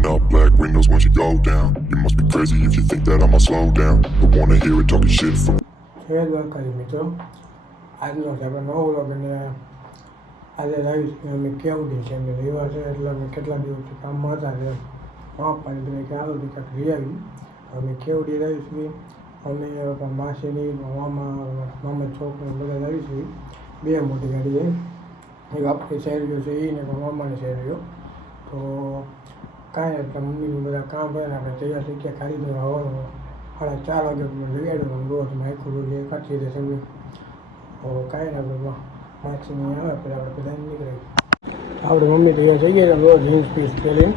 Rolling up black windows once you go down. You must be crazy if you think that I'ma slow down. Don't wanna hear it talking shit from જય દ્વારકાજી મિત્રો, આજનો છે આપણે નવો vlog અને આજે લાવીશ કે અમે કેવડી છે અમે રવિવાર છે એટલે અમે કેટલા દિવસથી કામમાં હતા એટલે પાણી તમે કે આવો કંઈક લઈ આવી અમે કેવડી લાવીશું અમે માસીની મામા છોકરો બધા લાવીશું બે મોટી ગાડી છે એક આપણી શહેરીઓ છે એ ને મામાની શહેરીઓ તો કાંઈ એટલે મમ્મીનું બધા કામ કરે ને આપણે તૈયાર થઈ ગયા ખાલી હવાનું 4:30 વાગે લગાડ્યું રોજ માઇક્રો રોજ કાઢી દે છે તો કાંઈ ના આપણે માછીની આવે પછી આપણે બધા નીકળે આપણે મમ્મી તૈયાર થઈ ગયા રોજ જીન્સ પીસ પહેરીને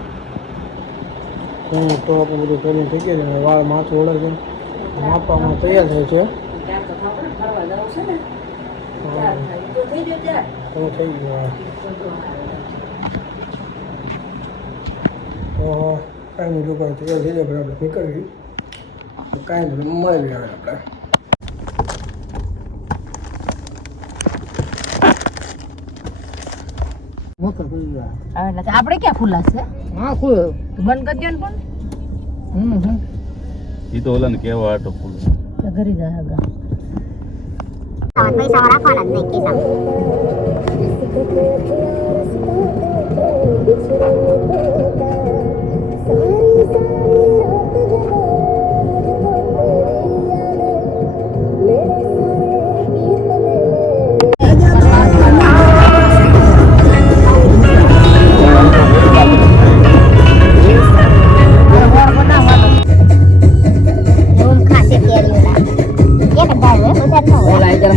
તો આપણે બધું પહેરીને થઈ ગયા છે વાળ માથું ઓળે છે માપવામાં તૈયાર થાય છે થઈ ગયું તો કાંઈ દુકાન તૈયાર થઈ જાય આપણે નીકળવી કાંઈ નહીં મળી આવે આપણે આપણે ક્યાં ખુલ્લાશે હા ખુલ્લો બંધ કરી દો ને પણ ઈ તો ઓલા ને કેવા આટો ફૂલ ઘરે જાય આગળ પૈસા રાખવાના જ નહીં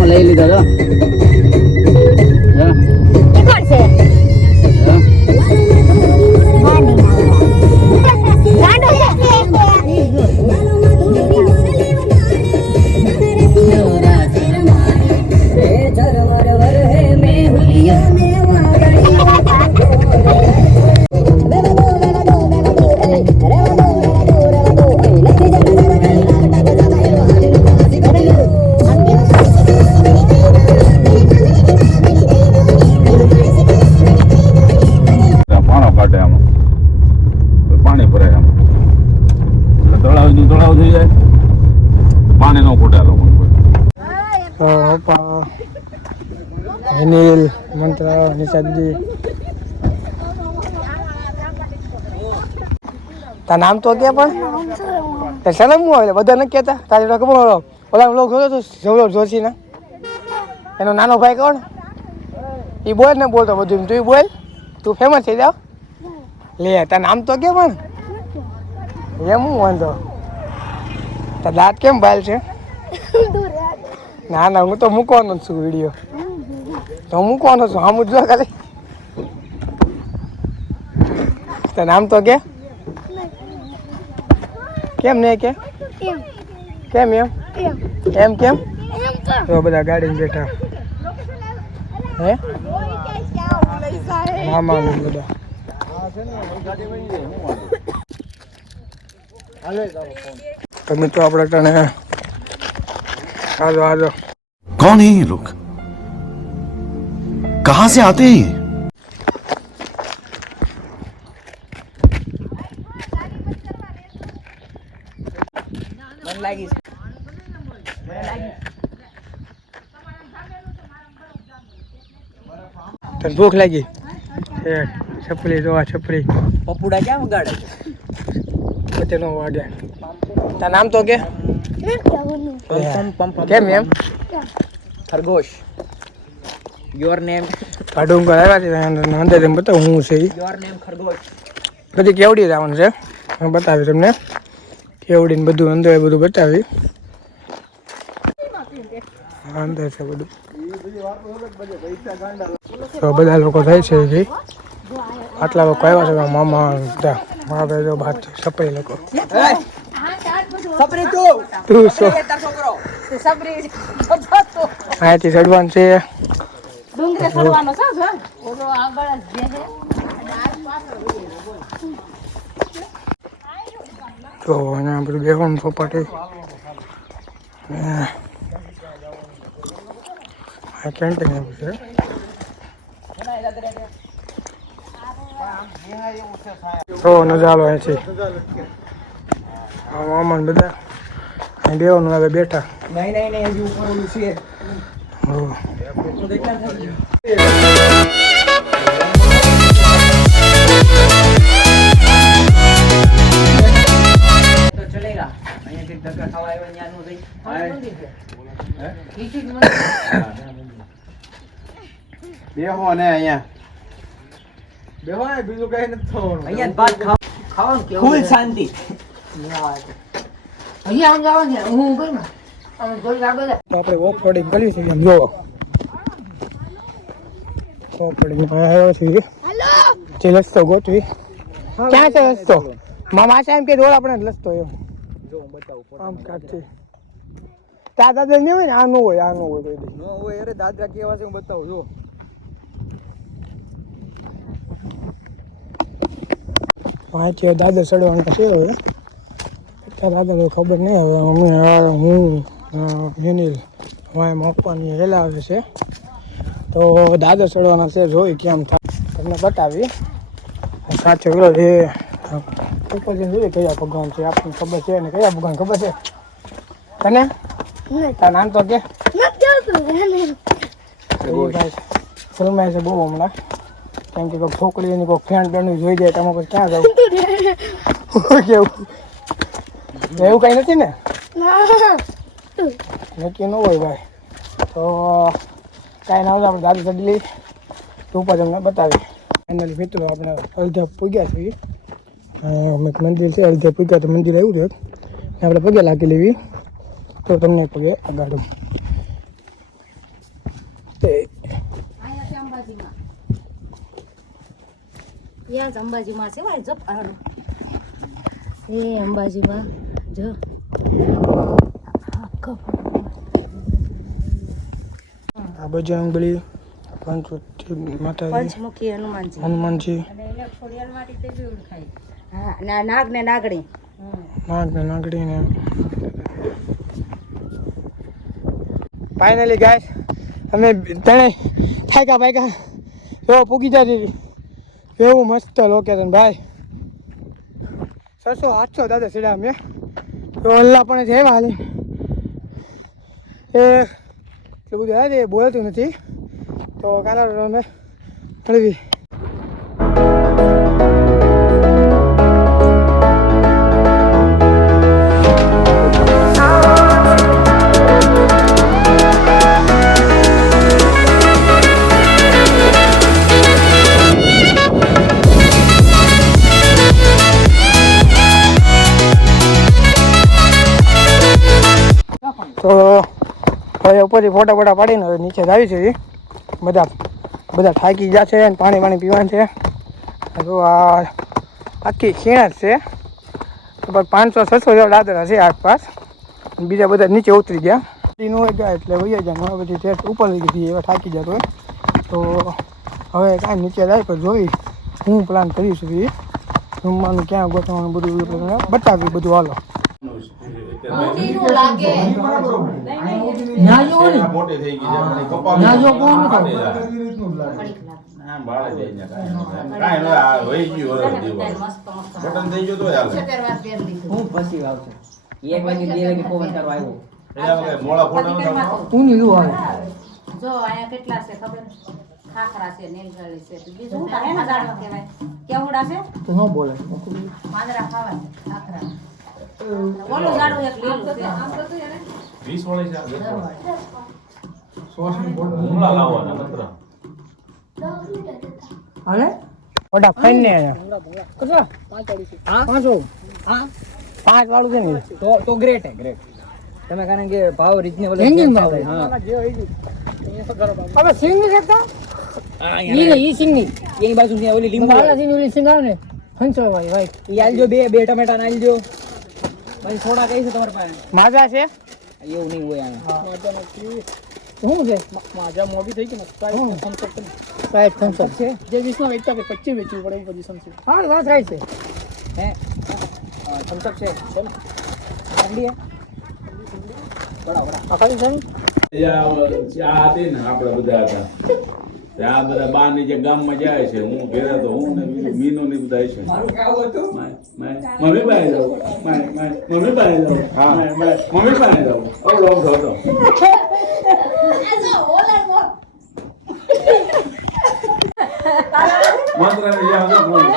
લઈ લીધો તો અનિલ મંત્ર નિશાદજી તાર નામ તો કે પણ સલમ હું આવે બધા નથી કહેતા તારે ખબર ઓલા લોક જોયો તો સૌરભ જોશીના એનો નાનો ભાઈ કોણ એ બોલ ને બોલતો બધું તું બોલ તું ફેમસ થઈ જાવ લે તાર નામ તો કે પણ એમ હું વાંધો તાર દાંત કેમ બાલ છે ના હું તો મૂકવાનો જ છું વિડીયો તો મૂકવાનો છું આમ જ જો ખાલી તો નામ તો કે કેમ નહીં કે કેમ એમ કેમ તો બધા ગાડીમાં બેઠા હે મામા બધા તો મિત્રો આપણે તને आलो कौन है ये लोग कहां से आते हैं તને ભૂખ લાગી છપરી જોવા છપરી પપુડા ક્યાં વગાડે છે 9 વાગ્યા તાર નામ તો કે કેમ એમ ખરગોશ યોર નેમ પાડુંગર આવ્યા છે અંદર એમ બતાવું હું છે યોર નેમ ખરગોશ બધી કેવડી જવાનું છે હું બતાવી તમને કેવડી ને બધું અંદર બધું બતાવી અંદર છે બધું તો બધા લોકો થાય છે કે આટલા લોકો આવ્યા છે મામા બધા મારા જો બાદ સપરી લોકો સપરી તું શું છોકરો સપરી અહીંથી ચડવાનું છે ડુંગરે ચડવાનો છે ઓલો આગળ જ છે તો અહીંયા બધું બેસવાનું ચોપાટી આ કેન્ટીન એવું છે તો નજારો અહીંથી મામા ને બધા અહીં બેવાનું હવે બેઠા. હો. બેહો ને અહીંયા બેવાય બીજું કઈ નથી થવાનું. અહીંયા ભાત ખાવાનું કેવું ફૂલ શાંતિ. અહીંયા આમ જવાનું છે હું કઈ માં અમે ગોલ આગળ તો આપણે ઓફ રોડિંગ કરી છે એમ જોવો. ઓફ રોડિંગ આવ્યો છે. હેલો જે રસ્તો ગોઠવી ક્યાં છે રસ્તો? મામા સાહેબ કે રોડ આપણે રસ્તો એમ જો બતાવું આમ કાઢી દાદા નહીં હોય ને આ નો હોય કોઈ દી નો હોય અરે દાદરા કેવા છે હું બતાવું જો. અહીંથી દાદર ચડવાનું છે હવે. દાદા તો ખબર નહીં હવે અમે હું નીલ વાય આપવાની હેલાવે છે તો દાદર ચડવાના છે જોઈ કેમ થાય તમને બતાવી. સાચો પેલો છે ઉપર જઈને જોઈએ કયા ભગવાન છે આપણને ખબર છે ને કયા ભગવાન ખબર છે તને? તાર નામ તો કે ફિલ્માય છે બહુ હમણાં કેમ કે કોઈ છોકરી એની કોઈ ફ્રેન્ડ બનવી જોઈ જાય તમે પછી ક્યાં જવું કેવું એવું કઈ નથી ને નક્કી ન હોય ભાઈ તો કાંઈ ના હોય આપણે દાદા ચડી લઈ તો ઉપર તમને બતાવી. ફાઇનલી મિત્રો આપણે અયોધ્યા પૂગ્યા છીએ. મંદિર છે અયોધ્યા પૂગ્યા તો મંદિર આવ્યું છે આપણે પગે લાગી લેવી તો તમને પગે અગાડું. અંબાજીમાં છે ભાઈ જપ આડું એ અંબાજીમાં જો આ બજરંગબલી માતાજી પંચમુખી હનુમાનજી હનુમાનજી હા નાગ ને નાગણી ને ફાઇનલી ગાઈસ અમે તણે થાક્યા ભાગ્યા એવો પૂગી જતી એવું મસ્ત લોકેશન ભાઈ 700-800 દાદા સીડા અમે તો અલ્લા પણ છે હાલી એ એટલું બધું હા એ બોલતું નથી તો કાના અમે મળવી. તો હવે ઉપરથી ફોટા પાડીને હવે નીચે જ આવી છે બધા થાકી ગયા છે અને પાણી પીવાનું છે. તો આ આખી ખીણ જ છે લગભગ 500-600 જેવા દાદરા છે આસપાસ બીજા બધા નીચે ઉતરી ગયા ન હોય ગયા એટલે વૈયા જાય હવે પછી ટેસ્ટ ઉપર લઈ ગઈ એવા થાકી જતો હોય તો હવે કાંઈ નીચે જાય પણ જોઈ હું પ્લાન કરીશ જમવાનું ક્યાં ગોઠવવાનું બધું બતાવી બધું હાલો. મોટી થઈ ગઈ છે કપાળ બાળે થઈ કાંઈ ન આ વહી ગયું વરસ દીવા બટન થઈ ગયું તો હાલે હું પછી આવશે 1 વાગે 2 વાગે ફોન કરવા આવ્યો એટલે મોળા ફોટો ઊંઘી લું આવે જો આયા કેટલા છે ખબર ખાખરા છે નીલગળી છે બીજું હું કાંઈ એના જાણવા કહેવાય કેવડા છે તો ન બોલે પાંદડા ખાવા ખાખરા બોલો જાડું એક લીલું છે 20 વાળી છે મોળા લાવવાના મિત્ર હાલે ઓડા ફાઈન ને કેટલા 500 હા 5 વાળું છે ને તો ગ્રેટ હે ગ્રેટ તમે કારણ કે ભાવ રીઝનેબલ એન્જિન ભાવ હા હવે સિંગ ની શકતા ઈ સિંગ ની એની બાજુ ની ઓલી લીંબુ બાલાજી ની ઓલી સિંગ આવે ને હંસો વાળી વાઈટ ઈ આલજો બે ટમેટા નાલજો પછી સોડા કઈ છે તમારી પાસે માજા છે એવું નહીં હોય આને શું છે માજા મોબી થઈ ગઈ ને સ્પ્રાઇટ થમ્સ અપ છે જે 20 માં વેચતા 25 વેચવું પડે એ પોઝિશન છે હા વાત રાઈટ છે હે થમ્સ અપ છે ચલ ઠંડી હે બડા આખાલી છે આ તે ને આપણે બધા હતા ત્યાં બધા બા ની જે ગામમાં જાય છે હું ઘેરે તો હું ને બીજું મીનુ ને બધા છે મમ્મી પાસે જાઉં મમ્મી પાસે જાઉં હા મમ્મી પાસે જાઉં ઓલો હતો મંત્ર ને જે હતો કોણ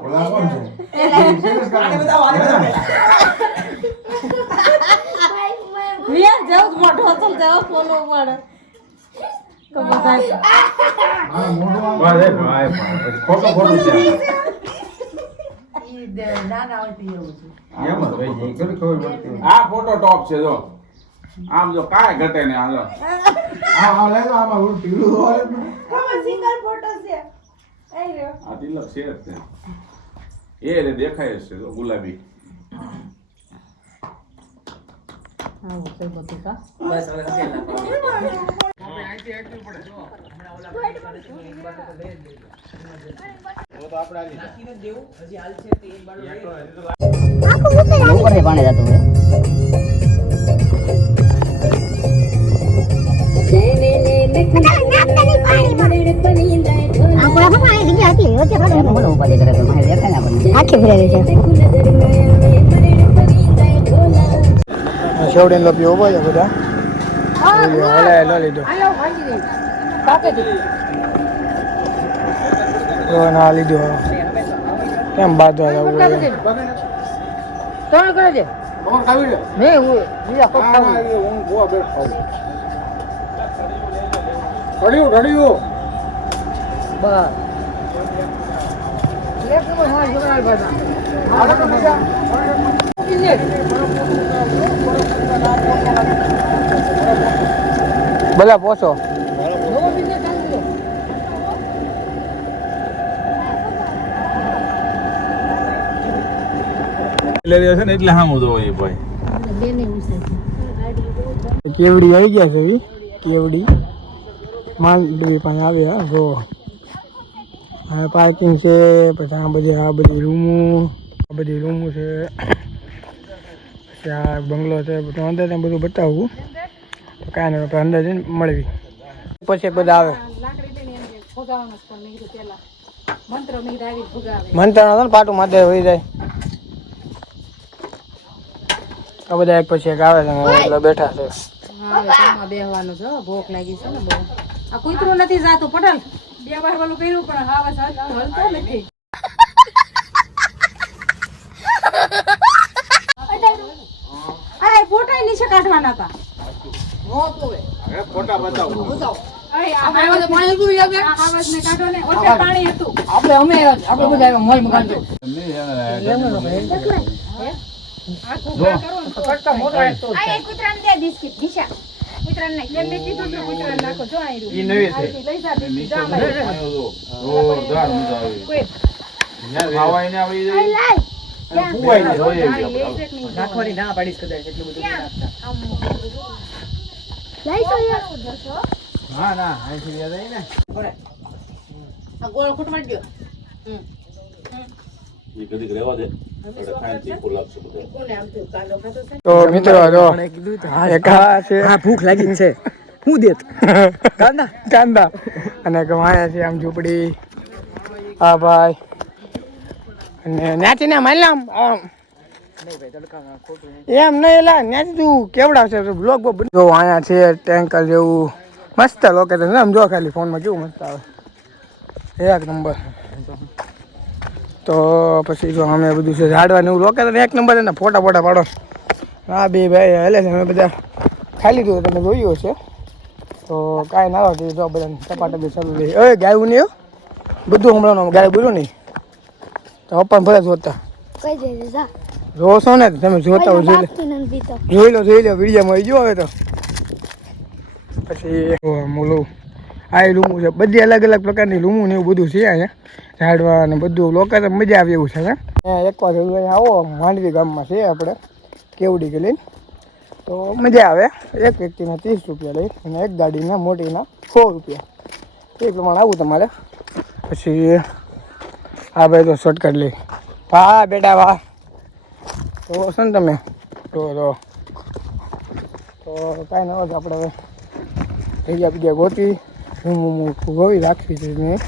ઓલા કોણ છે વિયાર જેવું જ મોટો હતો ને તેવો ફોલો પડે તો બધા હા મોઢું આમ ભાઈ ભાઈ ખોટું ખોટું છે આ ફોટો ટોપ છે જો આમ જો કાંઈ ઘટે ને હાલો હા લે તો આમાં ઉલ પીળું હોય આ તિલક છે જ તે એ રે દેખાય છે જો ગુલાબી આવું છે બધું કા બસ હવે નથી ઉપર से पानी जाता है શેવડે લપ્યો ઉભા છે બધા હલે લો લીધો ના લીધો કેમ બાંધવા જવું ત્રણ કરે છે કોણ ખાવી લે નહીં હું બીજા કોક ખાવું હું ગોવા બેઠ ખાવું ઢળ્યું બસ એક નંબર માર જોગરાલ બાજા ભલે પોસો એટલે છે ને એટલે હામું તો હોય ભાઈ કેવડી આવી ગયા છે એવી કેવડી માંડવી પાસે આવ્યા જો હવે પાર્કિંગ છે પછી આ બધી રૂમો છે પછી આ બંગલો છે બધું અંદર ત્યાં બધું બતાવવું તો કાંઈ નહીં અંદર જઈને મળવી પછી બધા આવે મંત્ર હતો ને પાટું માથે હોઈ જાય આ બધા એક પછી એક આવે છે એટલે બેઠા છે બેહવાનું છે ભૂખ લાગી છે ને બહુ આ કૂતરું નથી જાતું પટેલ બે વાર પેલું કર્યું પણ હા બસ હલતો નથી અરે ફોટા નીચે કાઢવાના હતા હવે ફોટા બતાવો પાણી કાઢો ને ઓછે પાણી હતું આપણે બધા મોજ મકાન ઈ નવી છે નીચે જોરદાર મજા આવી ખાવાય ને આવી જાય ફુવાઈ ને જોઈએ નાખવાની ના પાડીશ કદાચ એટલું બધું નાખતા હા ના અહીંથી યાદ આવી ને આ ગોળ ખૂટવાડ ગયો એ કદી રહેવા દે એટલે ખાઈને તીખું લાગશે બધું તો મિત્રો જો એક આ છે હા ભૂખ લાગી છે હું દેત કાંદા અને ગવાયા છે આમ ઝૂંપડી હા ભાઈ અને ન્યાચીને માયલામ આમ એમ નહીં એલા ન્યાચી તું કેવડાવશે બ્લોગ જો અહીંયા છે ટેન્કર જેવું મસ્ત લોકેશન છે આમ જો ખાલી ફોનમાં કેવું મસ્ત આવે એક નંબર તો પછી જો અમે બધું છે ઝાડવાનું એવું લોકેશન એક નંબર છે ને ફોટા પાડો હા બે ભાઈ હેલે છે અમે બધા ખાઈ લીધું તમે જોયું હશે તો કાંઈ ના હોતી જો બધાને ચપાટા ચાલુ રહી હવે ગાયું નહીં બધું હમણાં ગાય બોલ્યો નહીં તો પપ્પા ભલે જોતા જોશો ને તમે જોતા હો જોઈ લો વિડીયોમાં આવી ગયો હવે તો પછી મોલું આ રૂમું છે બધી અલગ અલગ પ્રકારની રૂમું ને એવું બધું છે અહીંયા ઝાડવા અને બધું લોકેશન મજા આવે એવું છે એકવાર અહીંયા આવો માંડવી ગામમાં છે આપણે કેવડી કે લઈને તો મજા આવે એક વ્યક્તિના 30 રૂપિયા લઈ અને એક ગાડીના મોટીના 100 રૂપિયા એ પ્રમાણે આવું તમારે પછી હા ભાઈ તો શોર્ટકટ લઈ હા બેટા વાહ તો છે ને તમે તો કાંઈ ન હોય આપણે હવે જગ્યા બીજા ગોતી રૂમ ગોવી રાખવી છે મેં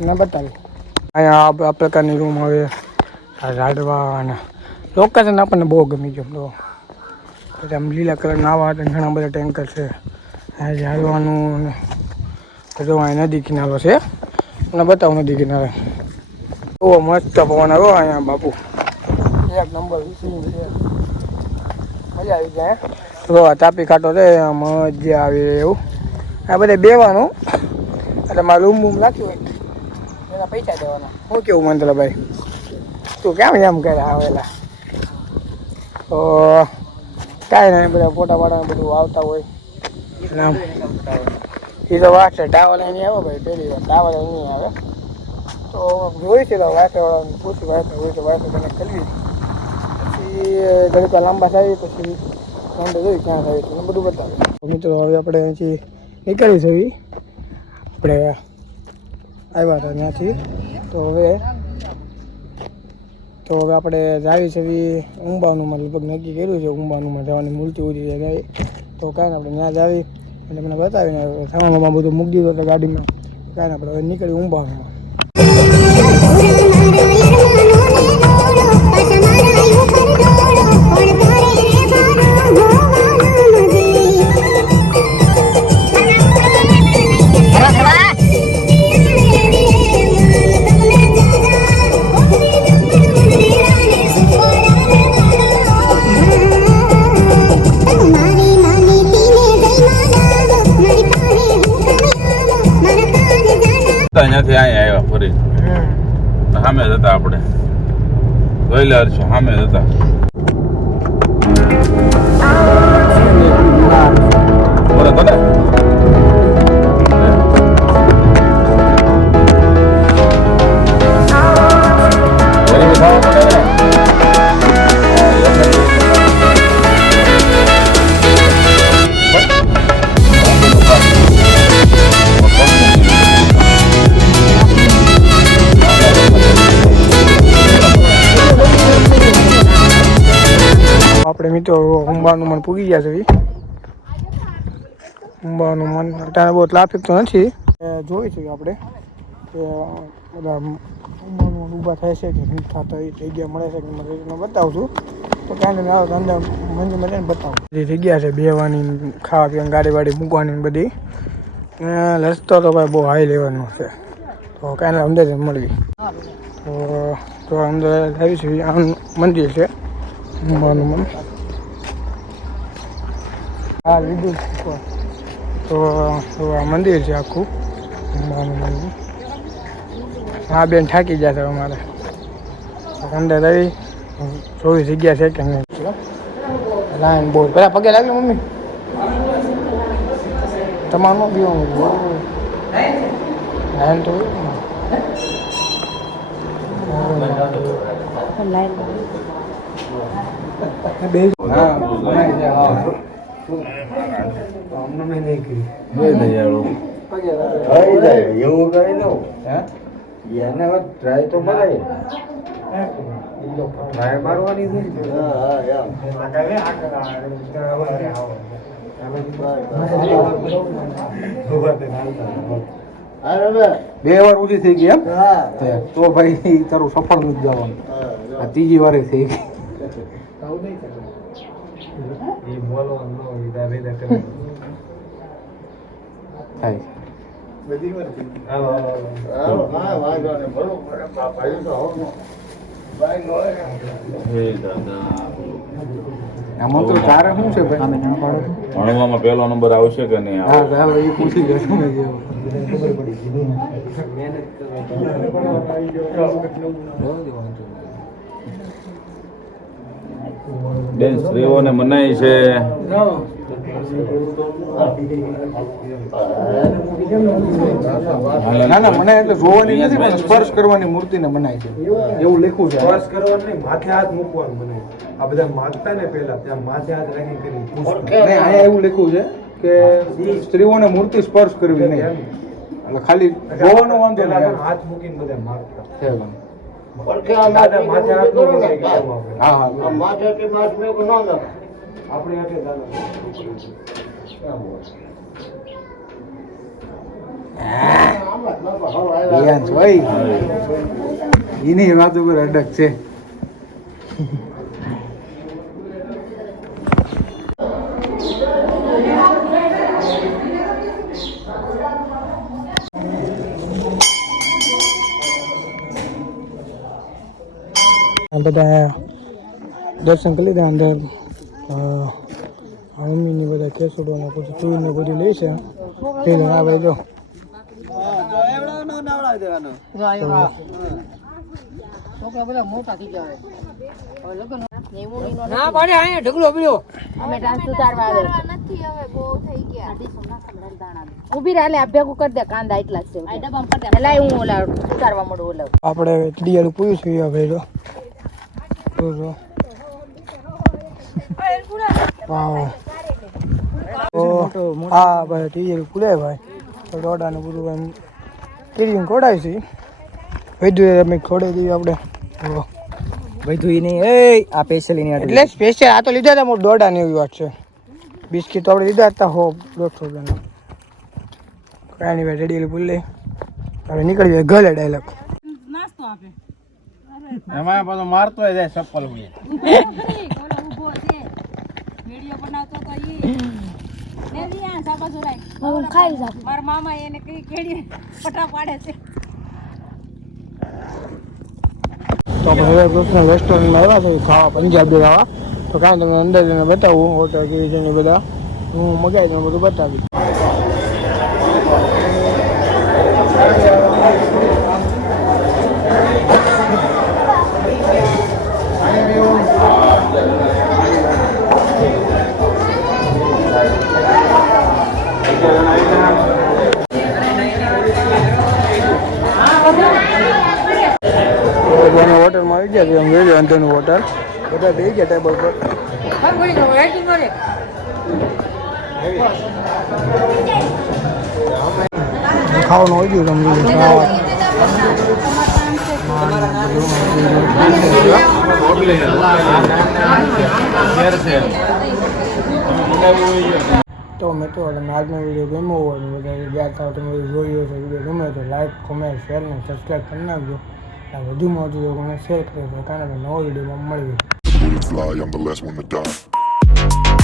એને બતાવી. અહીંયા આ પ્રકારની રૂમ આવે આ ઝાડવા અને લોકેશન આપણને બહુ ગમી ગયું. તો પછી આમ લીલા કલરના આવા ઘણા બધા ટેન્કર છે. આ ઝાડવાનું અને બધું અહીંયા નદી કિનારો છે. મને બતાવું નદી કિનારે બહુ મસ્ત પવન આવ્યો અહીંયા બાપુ. એક નંબર મજા આવી જાય. તો તાપી કાંટો છે મજા આવી એવું. આ બધે બેવાનું એટલે મારે રૂમ બૂમ રાખ્યું હોય એના પૈસા દેવાના. શું કેવું મંત્રભાઈ તું કેમ એમ કરે આવેલા? તો કાંઈ નહીં બધા ફોટા પાડા બધું આવતા હોય એટલે આમ એ તો વાત છે. ટાવર અહીં આવે ભાઈ પહેલી વાર ટાવર અહીં આવે તો જોઈ છે તો વાયફાઈવાળાને પૂછી વાયફાઈ હોય તો વાયફાઈ કનેક્ટ કરવી. પછી ઘડીક લાંબા થાય પછી અંદર જોઈ ક્યાં થાય તો બધું બતાવે. મિત્રો હવે આપણે અહીંથી નીકળી જવી. આપણે આવ્યા હતા ત્યાંથી તો હવે આપણે જાવી છે ઉંબાનુમાં લગભગ નક્કી કર્યું છે. ઉંબાનુમાં જવાની મૂર્તિ ઉડી જાય તો કાંઈ ને આપણે ત્યાં જાવી એટલે મને બતાવીને સામાનમાં બધું મૂકી દીધું એટલે ગાડીમાં. કાંઈ ને આપણે હવે નીકળી ઉંબાનુમાં. અહીંયાથી અહીંયા આવ્યા ફરી સામે જ હતા આપણે જોઈ છું સામે જ હતા. બરાબર ને આપણે મિત્રો ઉંબાનું મન પૂગી ગયા છે. ઉંબાનું મન અત્યારે બહુ ટ્રાફિક તો નથી. જોઈ છે આપણે કે બધા ઉંબાનું ઊભા થાય છે કે નથી થતા એ જગ્યા મળે છે કે મને બતાવું છું. તો ક્યાં ને આવો ધંધા મંદિર મળે ને બતાવું. જે જગ્યા છે બેવાની ખાવા પીવાની ગાડી વાડી મૂકવાની બધી રસ્તો તો ભાઈ બહુ હાઈ લેવલનો છે. તો ક્યાં અંદર મળવી તો અંદર આવી છે. આ મંદિર છે ઉંબાનું મન. હા લીધું તો આ મંદિર છે આખું ઉંબાનું મંદિર. હા બેન થાકી ગયા છે અમારે અંદર આવી જોવી જગ્યા છે કે નહીં. લાઈન બોલ પેલા પગે લાગ્યું મમ્મી તમારું પીવાનું લાઈન તો એવું કરી દઉં એને ટ્રાય તો મળે ટ્રાય મારવાની બે વાર ઊંધી થઈ ગઈ એમ તો ભાઈ તારું સફળ નથી જવાનું. આ ત્રીજી વારે થઈ ગઈ. થાય આમાં તો તારે શું છે ભાઈ ભણવામાં પહેલો નંબર આવશે કે નહીં? હા ચાલો એ પૂછી જશું ખબર બેન સ્ત્રીઓને મનાઈ છે ના ના મને એટલે જોવાની નથી પણ સ્પર્શ કરવાની મૂર્તિને મનાય છે એવું લખ્યું છે. સ્પર્શ કરવાનું નહીં, માથે હાથ મૂકવાનું મનાય. આ બધા માગતા ને પહેલા ત્યાં માથે હાથ રાખી કરી નહીં અહીંયા એવું લખ્યું છે કે સ્ત્રીઓને મૂર્તિ સ્પર્શ કરવી નહીં એટલે ખાલી જોવાનો વાંધો નહીં. હાથ મૂકીને બધા માગતા. હા હા રિયાન્સ ભાઈ એની વાત ઉપર અડક છે. બધા દર્શન કરી લીધા અંદર મમ્મીની બધા કેસોડો ને પછી ચૂઈ ને બધું લે છે. પેલો આવે જો છોકરા બધા મોટા થઈ જાય ના પાડે અહીંયા ઢગલો પડ્યો. અમે ડાન્સ ઉતારવા આવે નથી હવે બહુ થઈ ગયા ઊભી રહે આ ભેગું કરી દે કાંદા એટલા જ છે ડબ્બામાં કરી દે લાય હું ઓલા ઉતારવા મળું ઓલા આપણે ટીડિયાનું પૂરું છે ભાઈ જો વાવ હા ભાઈ ટીડિયાનું પૂરે ભાઈ દોડાને બધું એમ કેરીયું ખોડાય છે વૈદ્યુ અમે ખોડાઈ દઈએ આપણે વૈધું ઈ નહીં એ આ સ્પેશિયલ એની એટલે સ્પેશિયલ આ તો લીધા હતા મોટ દોડાની એવી વાત છે. બિસ્કિટ તો આપણે લીધા હતા 100-150 રૂપિયાના. કાંઈ નહીં ભાઈ રેડી ભૂલ લઈ હવે નીકળી જાય ગલે ડાયલોગ નાસ્તો આપે એમાં પાછો મારતો જાય ચપ્પલ ઊભો છે વિડિયો બનાવતો તો ઈ લેવી આ સાબા જોરાય હું ખાઈ જાવ મારા મામા એને કઈ કેડી પટા પાડે છે. તો આપણે હવે કૃષ્ણ રેસ્ટોરન્ટમાં આવ્યા તો ખાવા પંજાબી ખાવા તો કાંઈ તમને અંદર જઈને બતાવું હોટલ કેવી છે ને બધા હું મગાવી દઉં બધું બતાવી. હોટલમાં આવી ગયા છે એમ જોઈ અંદરનું હોટલ બધા બેસી ગયા ટેબલ પર. ખાવાનું હોય ગયું સમજી તો મિત્રો તમે આજનો વિડીયો ગમ્યો હોય ને બધા ગયા હતા તમે જોયો છે વિડીયો ગમે તો લાઈક કોમેન્ટ શેર ને સબસ્ક્રાઈબ કરી નાખજો. વધુમાં વધુ મને શેર કરે તો કારણ કે નવો વિડીયોમાં મળીએ. Fly, I'm the last one to die.